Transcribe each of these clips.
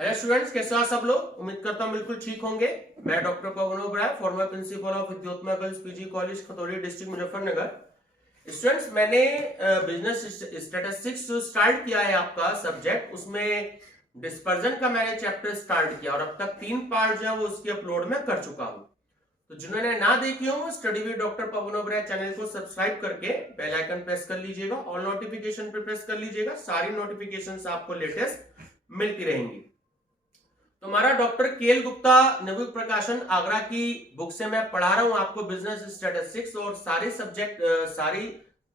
Hello students, कैसे हो सब लोग। उम्मीद करता हूँ बिल्कुल ठीक होंगे। मैं doctor Pavan Oberoi, former principal of Vidyottama girls PG college Khatauli district Muzaffarnagar. Students, मैंने बिजनेस स्टैटिस्टिक्स जो स्टार्ट किया है आपका सब्जेक्ट, उसमें डिस्पर्जन का मैंने चैप्टर स्टार्ट किया और अब तक 3 पार्ट जो है वो उसकी अपलोड में कर चुका हूँ। तो जिन्होंने ना देखी हो, study with doctor Pavan Oberoi channel को सब्सक्राइब करके बेल आइकन प्रेस कर लीजिएगा, ऑल नोटिफिकेशन पे प्रेस कर लीजिएगा। सारी नोटिफिकेशंस आपको लेटेस्ट मिलती रहेंगी। तो हमारा डॉक्टर केएल गुप्ता नवयुग प्रकाशन आगरा की बुक से मैं पढ़ा रहा हूं आपको बिजनेस स्टैटिस्टिक्स, और सारे सब्जेक्ट सारी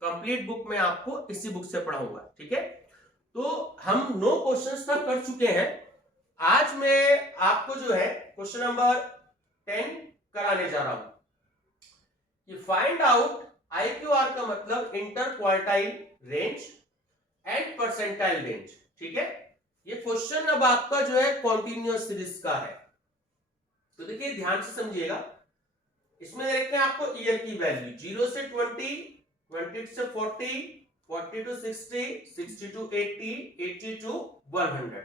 कंप्लीट बुक में आपको इसी बुक से पढ़ाऊंगा। ठीक है, तो हम 9 क्वेश्चंस तक कर चुके हैं। आज मैं आपको जो है क्वेश्चन नंबर 10 कराने जा रहा हूं कि फाइंड आउट IQR का मतलब inter quartile range and percentile range. ठीक है, ये क्वेश्चन अब आपका जो है कॉन्टिन्यूअस सीरीज का है। तो देखिए ध्यान से समझिएगा, इसमें देखते हैं आपको ईयर की वैल्यू 0 से 20, 20 से 40, 40 to 60, 60 to 80, 80 to 100,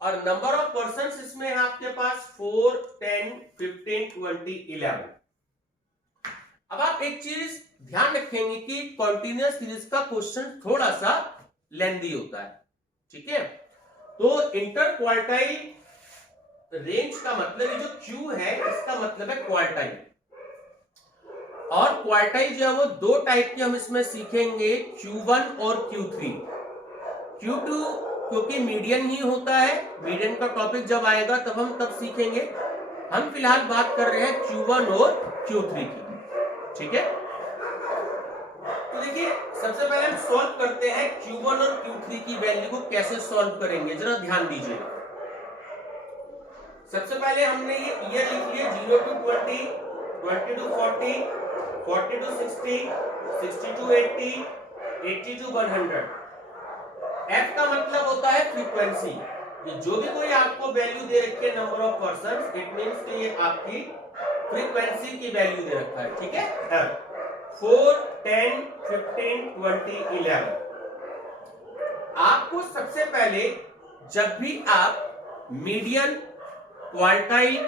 और नंबर ऑफ पर्संस इसमें है आपके पास 4, 10, 15, 20, 11। अब आप एक चीज ध्यान रखेंगे कि कॉन्टिन्यूअस सीरीज का क्वेश्चन थोड़ा सा लेंथी होता है। ठीक है, तो इंटर क्वार्टाइल रेंज का मतलब ये जो Q है इसका मतलब है क्वार्टाइल, और क्वार्टाइल जो है वो 2 टाइप के हम इसमें सीखेंगे, Q1 और Q3। Q2 क्योंकि मीडियन ही होता है, मीडियन का टॉपिक जब आएगा तब हम तब सीखेंगे। हम फिलहाल बात कर रहे हैं Q1 और Q3 की। ठीक है, तो देखिए सबसे पहले हम सॉल्व करते हैं Q1 और Q3 की वैल्यू को कैसे सॉल्व करेंगे, जरा ध्यान दीजिएगा। सबसे पहले हमने ये ईयर लिख लिया 0 to 20, 20 to 40, 40 to 60, 60 to 80, 80 to 100। F का मतलब होता है फ्रीक्वेंसी। ये जो भी कोई आपको वैल्यू दे रखी है number of persons, it means कि ये आपकी फ्रीक्वेंसी की वैल्यू दे रखा है। ठीक है, 4, 10, 15, 20, 11। आपको सबसे पहले जब भी आप मीडियन, क्वार्टाइल,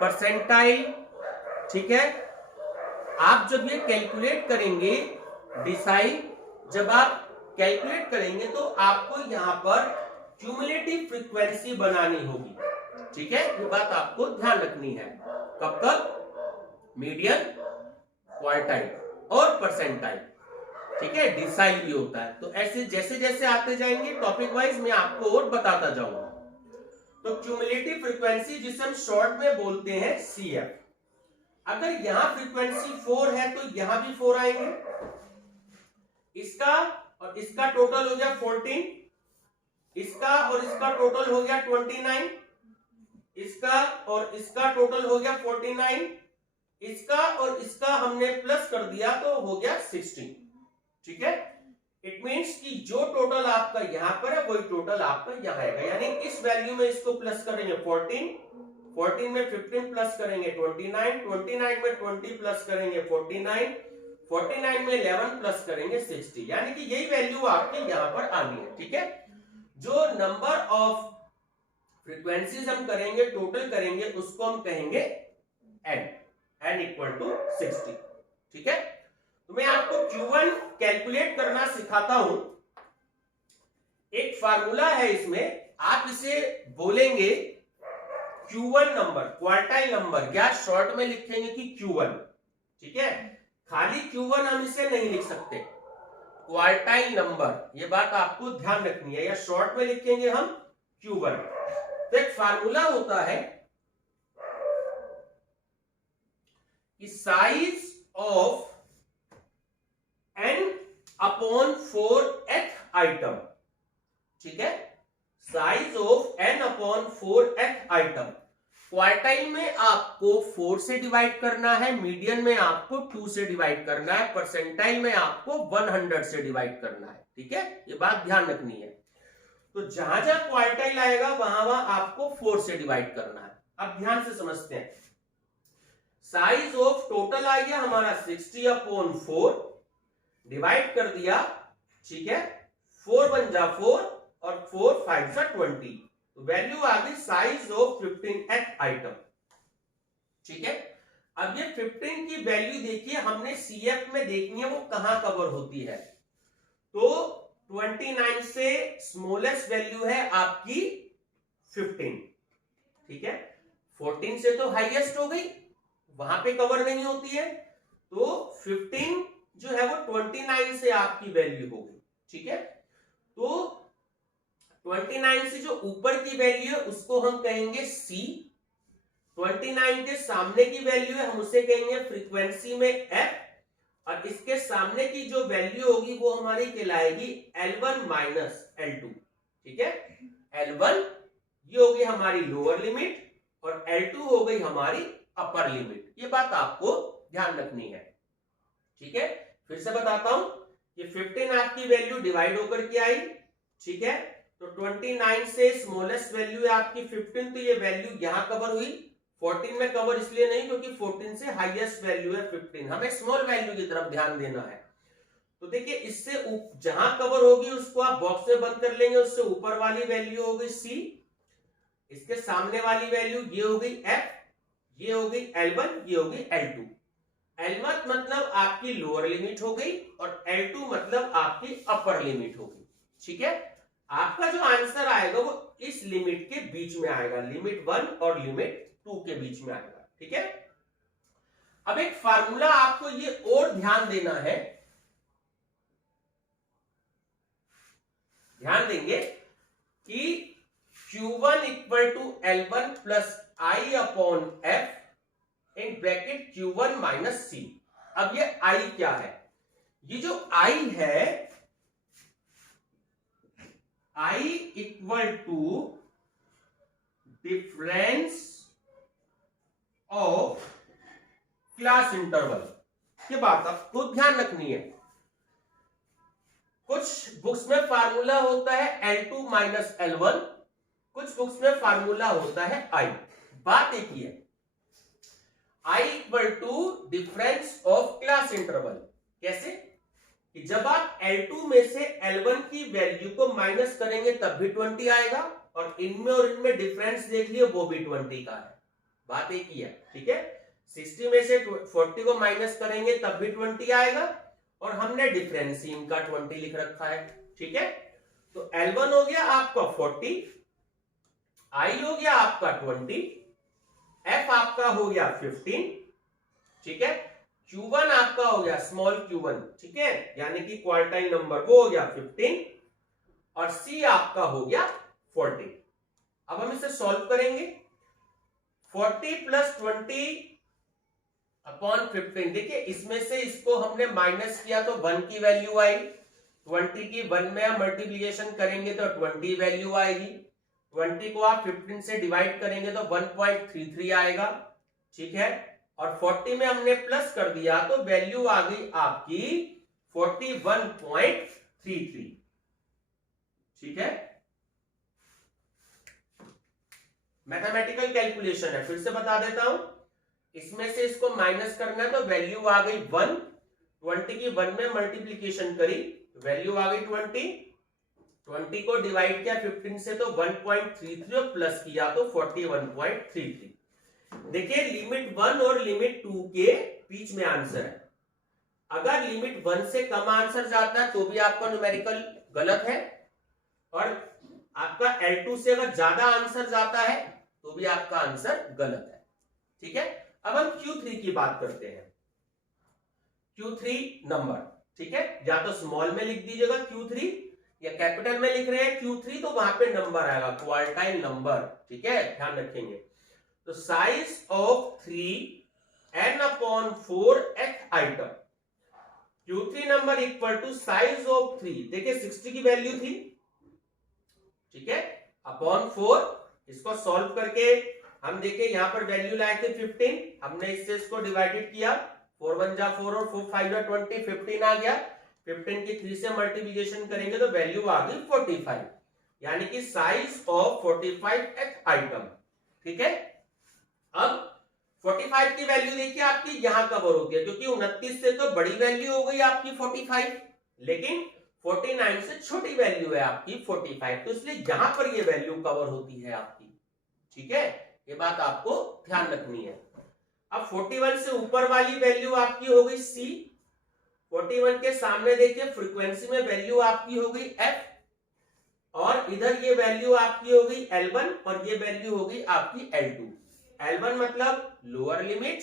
परसेंटाइल, ठीक है, आप जब ये कैलकुलेट करेंगे, डिसाइड जब आप कैलकुलेट करेंगे तो आपको यहां पर क्यूमुलेटिव फ्रीक्वेंसी बनानी होगी। ठीक है, ये बात आपको ध्यान रखनी है। कब तक? मीडियन, क्वार्टाइल और परसेंटाइल। ठीक है, डिसाइल भी होता है। तो ऐसे जैसे जैसे आते जाएंगे टॉपिक वाइज मैं आपको और बताता जाऊंगा। तो क्यूमुलेटिव फ्रीक्वेंसी जिसे हम शॉर्ट में बोलते हैं CF। अगर यहां फ्रीक्वेंसी 4 है तो यहां भी 4 आएंगे। इसका और इसका टोटल हो गया 14, इसका और इसका टोटल हो गया 29, इसका और इसका टोटल हो गया 49, इसका और इसका हमने प्लस कर दिया तो हो गया 16। ठीक है, इट मींस कि जो टोटल आपका यहां पर है वही टोटल आपका यहां आएगा। यानी इस वैल्यू में इसको प्लस करेंगे 14, 14 में 15 प्लस करेंगे 29, 29 में 20 प्लस करेंगे 49, 49 में 11 प्लस करेंगे 60। यानी कि यही वैल्यू आपकी यहां पर आनी है। ठीक है, जो नंबर ऑफ फ्रीक्वेंसीज हम करेंगे, टोटल करेंगे, उसको हम कहेंगे n इक्वल टू 60। ठीक है, तो मैं आपको Q1 कैलकुलेट करना सिखाता हूं। एक फार्मूला है इसमें, आप इसे बोलेंगे Q1 नंबर, क्वार्टाइल नंबर, या शॉर्ट में लिखेंगे कि Q1। ठीक है, खाली Q1 हम इसे नहीं लिख सकते, क्वार्टाइल नंबर, ये बात आपको ध्यान रखनी है, या शॉर्ट में लिखेंगे हम Q1। तो एक फार्मूला होता है कि size of n upon 4th item. ठीक है, size of n upon 4th item. Quartile में आपको 4 से डिवाइड करना है, मीडियन में आपको 2 से डिवाइड करना है, परसेंटाइल में आपको 100 से डिवाइड करना है। ठीक है, ये बात ध्यान रखनी है। तो जहां जहां क्वार्टाइल आएगा वहां वहां आपको 4 से डिवाइड करना है। अब ध्यान से समझते हैं, साइज ऑफ टोटल आ गया हमारा 60 अपॉन 4, डिवाइड कर दिया। ठीक है, 4 1 जा 4 और 4 5 जा 20। तो वैल्यू आ गई साइज ऑफ 15th आइटम। ठीक है, अब ये 15 की वैल्यू देखिए, हमने सीएफ में देखनी है वो कहां कवर होती है। तो 29 से स्मॉलेस्ट वैल्यू है आपकी 15। ठीक है, 14 से तो हाईएस्ट हो गई, वहां पे कवर नहीं होती है। तो 15 जो है वो 29 से आपकी वैल्यू हो गई। ठीक है, तो 29 से जो ऊपर की वैल्यू है उसको हम कहेंगे सी। 29 के सामने की वैल्यू है हम उसे कहेंगे फ्रीक्वेंसी में एफ, और इसके सामने की जो वैल्यू होगी वो हमारी कहलाएगी L1 माइनस L2। ठीक है, L1 ये हो गई हमारी लोअर लिमिट और L2 हो गई हमारी अपर लिमिट। ये बात आपको ध्यान रखनी है। ठीक है, फिर से बताता हूं, ये 15 आपकी वैल्यू डिवाइड होकर के आई। ठीक है, तो 29 से स्मॉलेस्ट वैल्यू है आपकी 15, तो ये वैल्यू यहां कवर हुई। 14 में कवर इसलिए नहीं क्योंकि 14 से हाईएस्ट वैल्यू है 15, हमें स्मॉल वैल्यू की तरफ ध्यान देना है। तो देखिए, इससे जहां कवर होगी उसको आप बॉक्स में बंद कर लेंगे, उससे ऊपर वाली वैल्यू हो गई सी, इसके सामने वाली वैल्यू ये हो गई एफ, ये हो गई L1, ये हो गई L2। L1 मतलब आपकी लोअर लिमिट हो गई और L2 मतलब आपकी अपर लिमिट हो गई। ठीक है, आपका जो आंसर आएगा वो इस लिमिट के बीच में आएगा, लिमिट 1 और लिमिट 2 के बीच में आएगा। ठीक है, अब एक फार्मूला आपको ये और ध्यान देना है, ध्यान देंगे कि Q1 equal to L1 plus I upon F in bracket Q1 minus C। अब ये I क्या है? ये जो I है, I equal to difference of class interval. ये बात आपको ध्यान रखनी है। कुछ बुक्स में फार्मूला होता है L2 माइनस L1, कुछ बुक्स में फार्मूला होता है I। बात एक ही है, I equal to difference of class interval. कैसे? कि जब आप L2 में से L1 की वैल्यू को माइनस करेंगे तब भी 20 आएगा, और इनमें डिफरेंस देख लियो वो भी 20 का है। बात एक ही है। ठीक है, 60 में से 40 को माइनस करेंगे तब भी 20 आएगा, और हमने डिफरेंस इनका 20 लिख रखा है। ठीक है, तो L1 हो गया आपका 40, I हो गया आपका 20, F आपका हो गया 15। ठीक है, Q1 आपका हो गया स्मॉल Q1, ठीक है, यानी कि क्वार्टाइल नंबर, वो हो गया 15, और C आपका हो गया 40। अब हम इसे सॉल्व करेंगे। 40 प्लस 20 अपॉन 15, देखिए इसमें से इसको हमने माइनस किया तो 1 की वैल्यू आई, 20 की 1 में हम मल्टीप्लीकेशन करेंगे तो 20 वैल्यू आएगी, 20 को आप 15 से डिवाइड करेंगे तो 1.33 आएगा। ठीक है, और 40 में हमने प्लस कर दिया तो वैल्यू आ गई आपकी 41.33। ठीक है, मैथमेटिकल कैलकुलेशन है, फिर से बता देता हूं। इसमें से इसको माइनस करना है तो वैल्यू आ गई 1, 20 की 1 में मल्टीप्लीकेशन करी, वैल्यू आ गई 20, 20 को डिवाइड किया 15 से तो 1.33, और प्लस किया तो 41.33। देखिए, लिमिट 1 और लिमिट 2 के बीच में आंसर है। अगर लिमिट 1 से कम आंसर जाता है तो भी आपका न्यूमेरिकल गलत है, और आपका L2 से अगर ज्यादा आंसर जाता है तो भी आपका आंसर गलत है। ठीक है, अब हम Q3 की बात करते हैं। Q3 नंबर, ठीक है, या तो स्मॉल में लिख दीजिएगा Q3, या कैपिटल में लिख रहे हैं Q3 तो वहां पे नंबर आएगा, क्वार्टाइल नंबर। ठीक है, ध्यान रखेंगे। तो size of 3 n/4th item, Q3 number equal to size of 3, देखिए 60 की वैल्यू थी, ठीक है, अपॉन 4। इसको सॉल्व करके हम देखिए यहां पर वैल्यू लाए थे 15, हमने इससे इसको डिवाइडेड किया, 4 1 जा 4 और 4 5 जा 20, 15 आ गया। 15 की 3 से मल्टीप्लिकेशन करेंगे तो वैल्यू आ गई 45, यानी कि साइज ऑफ 45th आइटम। ठीक है, अब 45 की वैल्यू देखिए आपकी यहां कवर हो गया, क्योंकि 29 से तो बड़ी वैल्यू हो गई आपकी 45, लेकिन 49 से छोटी वैल्यू है आपकी 45, तो इसलिए यहां पर ये वैल्यू कवर होती है आपकी। ठीक है, ये बात आपको ध्यान रखनी है। अब 41 से ऊपर वाली वैल्यू आपकी हो गई C, 41 के सामने देखिए फ्रीक्वेंसी में वैल्यू आपकी हो गई F, और इधर ये वैल्यू आपकी हो गई L1 और ये वैल्यू हो गई आपकी L2। L1 मतलब लोअर लिमिट,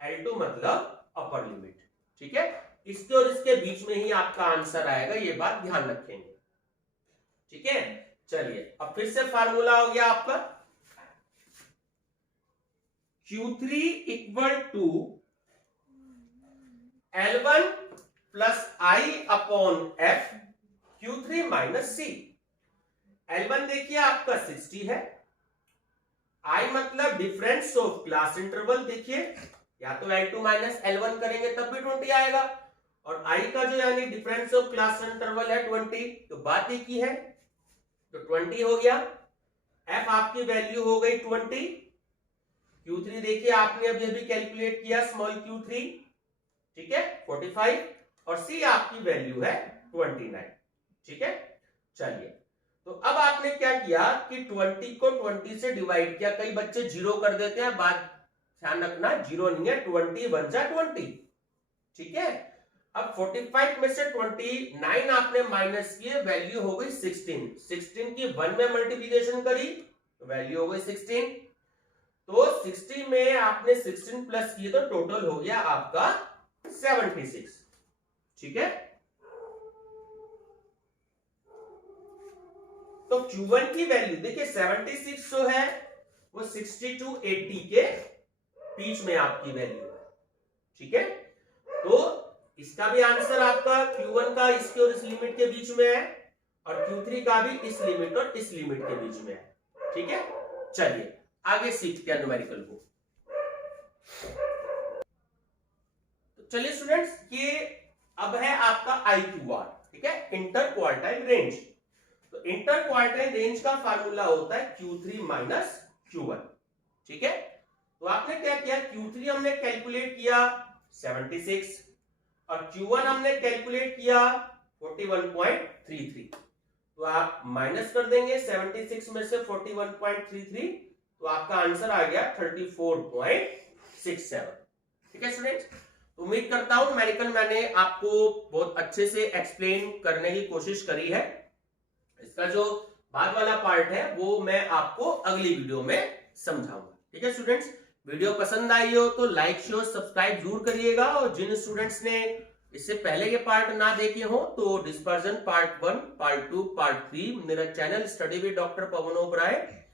L2 मतलब अपर लिमिट। ठीक है, इसके और इसके बीच में ही आपका आंसर आएगा, ये बात ध्यान रखेंगे। ठीक है, चलिए अब फिर से फार्मूला हो गया आपका Q3 equal to L1 plus I upon F Q3 minus C। L1 देखिए आपका 60 है, I मतलब डिफरेंस ऑफ क्लास इंटरवल, देखिए या तो L2 माइनस L1 करेंगे तब भी 20 आएगा, और I का जो यानी डिफरेंस ऑफ क्लास इंटरवल है 20, तो बात एक ही है, तो 20 हो गया। F आपकी वैल्यू हो गई 20, Q3 देखिए आपने अभी अभी कैलकुलेट किया स्मॉल q3, ठीक है 45, और C आपकी वैल्यू है 29। ठीक है, चलिए तो अब आपने क्या किया कि 20 को 20 से डिवाइड किया। कई बच्चे जीरो कर देते हैं, बात ध्यान रखना जीरो नहीं है, 20 बन जा 20। ठीक है, अब 45 में से 29 आपने माइनस किए, वैल्यू हो गई 16। 16 की 1 में मल्टीप्लिकेशन करी, वैल्यू हो गई 16। तो 60 में आपने 16 प्लस किए तो टोटल हो गया आपका 76। ठीक है, तो Q1 की वैल्यू देखिए 76 जो है वो 60 to 80 के बीच में आपकी वैल्यू है। ठीक है, तो इसका भी आंसर आपका Q1 का इसके और इस लिमिट के बीच में है, और Q3 का भी इस लिमिट और इस लिमिट के बीच में है। ठीक है, चलिए आगे सीखते हैं न्यूमेरिकल को। तो चलिए स्टूडेंट्स, ये अब है आपका IQR, ठीक है, इंटर क्वार्टाइल रेंज। तो इंटर क्वार्टाइल रेंज का फार्मूला होता है Q3 माइनस Q1। ठीक है, तो आपने क्या किया, Q3 हमने कैलकुलेट किया 76 और Q1 हमने कैलकुलेट किया 41.33। तो आप माइनस कर देंगे 76 में से 41.33, तो आपका आंसर आ गया 34.67। ठीक है स्टूडेंट्स, तो उम्मीद करता हूं न्यूमेरिकल मैंने आपको बहुत अच्छे से एक्सप्लेन करने की कोशिश करी है। इसका जो बाद वाला पार्ट है वो मैं आपको अगली वीडियो में समझाऊंगा। ठीक है स्टूडेंट्स, वीडियो पसंद आई हो तो लाइक शेयर सब्सक्राइब जरूर करिएगा, और जिन स्टूडेंट्स ने इससे पहले के पार्ट ना देखे हो तो डिस्पर्जन पार्ट 1, पार्ट 2, पार्ट 3 मेरा channel study with doctor Pavan Oberoi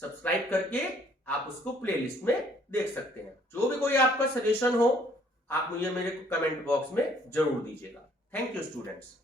subscribe करके आप उसको प्लेलिस्ट में देख सकते हैं। जो भी कोई आपका सजेशन हो आप मुझे मेरे कमेंट बॉक्स में जरूर दीजिएगा। Thank you students.